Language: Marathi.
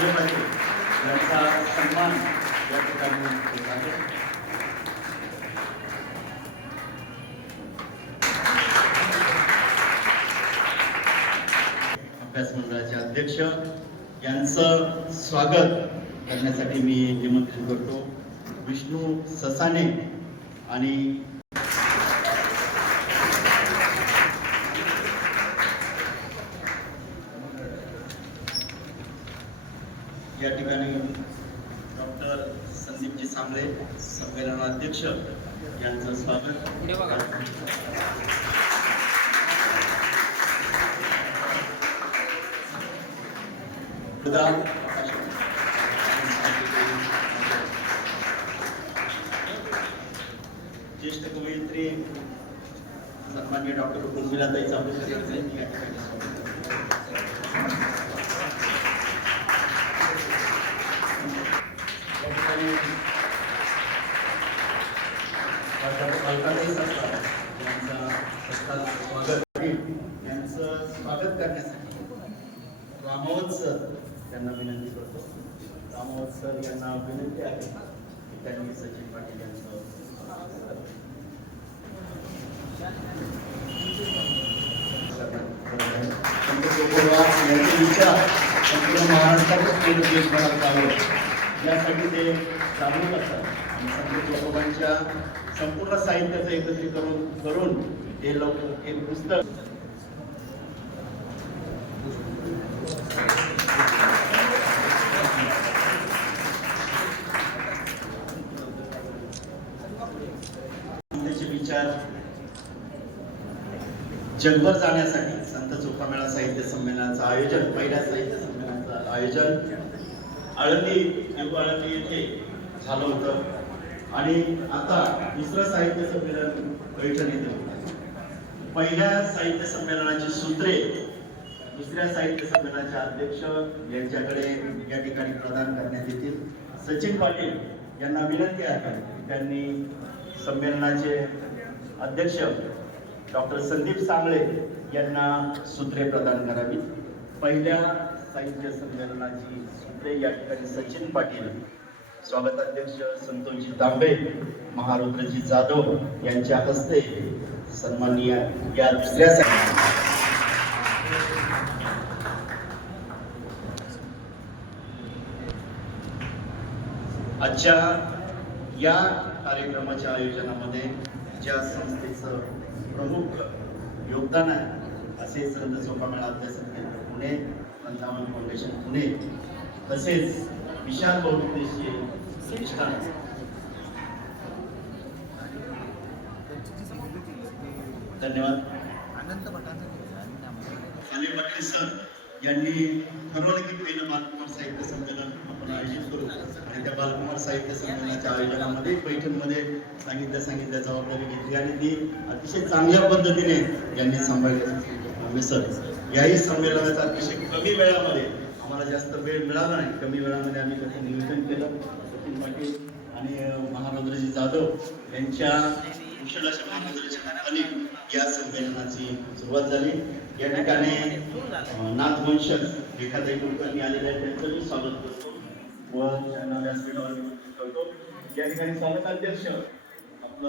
चांगले पाहिजे. यांचा सन्मान या ठिकाणी होत आहे अभ्यास मंडळाचे अध्यक्ष यांचं स्वागत करण्यासाठी मी निमंत्रित करतो. विष्णू ससाने आणि या ठिकाणी डॉक्टर संदीपजी सांबळे संमेलनाध्यक्ष यांचं स्वागत पुढे बघा. उदाहरण ज्येष्ठ कवयित्री सन्मान्य डॉक्टर उर्मिलाताई चांबेकर यांचं या ठिकाणी स्वागत. या ठिकाणी अलकाताई सत्तार यांचं स्वागत यांचं स्वागत करण्यासाठी रामावत सर यांना विनंती करतो रामावत सर यांना विनंती आहे की त्यांनी सचिन पाटील यांचं विचार संपूर्ण महाराष्ट्रात देशभरात जावं यासाठी ते जागरूक असतात आणि संत तुकोबांच्या संपूर्ण साहित्याचं एकत्रीकरण करून ते लोक हे पुस्तक विचार जगभर जाण्यासाठी संत चोखामेळा साहित्य संमेलनाचं आयोजन पहिल्या साहित्य संमेलनाचं आयोजन आळंदी देऊ आळंदी येथे झालं होतं. आणि आता दुसरं साहित्य संमेलन पैठण येथे होतं पहिल्या साहित्य संमेलनाची सूत्रे दुसऱ्या साहित्य संमेलनाचे अध्यक्ष यांच्याकडे या ठिकाणी प्रदान करण्यात येतील. सचिन पाटील यांना विनंती आहे त्यांनी संमेलनाचे अध्यक्ष डॉक्टर संदीप सांगळे यांना सूत्रे प्रदान करावी. पहिल्या साहित्य संमेलनाची सूत्रे या ठिकाणी सचिन पाटील स्वागताध्यक्ष संतोषजी तांबे महारुद्रजी जाधव यांच्या हस्ते सन्माननीय या दुसऱ्या साहित्य आजच्या या कार्यक्रमाच्या आयोजनामध्ये ज्या संस्थेचं प्रमुख योगदान आहे असे संत सोपामेळा अभ्यासक पुणे पंचावन्न फाउंडेशन पुणे. तसेच विशाल बहुउद्देशीय प्रतिष्ठान. धन्यवाद. अनंत सर यांनी ठरवलं की पहिलं बालकुमार साहित्य संमेलन आपण आयोजित करू. आणि त्या बालकुमार साहित्य संमेलनाच्या आयोजनामध्ये बैठकमध्ये सांगितल्या सांगितल्या जबाबदारी घेतली आणि ती अतिशय चांगल्या पद्धतीने यांनी सांभाळली. सर. याही संमेलनाचा अतिशय कमी वेळामध्ये आम्हाला जास्त वेळ मिळाला नाही. कमी वेळामध्ये आम्ही त्याचं नियोजन केलं. सचिन पाटील आणि अं, जाधव यांच्या कुशलाच्या या संमेलनाची सुरुवात झाली. या ठिकाणी अं, नाथवंशज रेखाताई कुलकर्णी आलेले आहेत. त्यांचं मी स्वागत करतो व त्यांना व्यासपीठावर निमंत्रित करतो. या ठिकाणी स्वागताध्यक्ष आपलं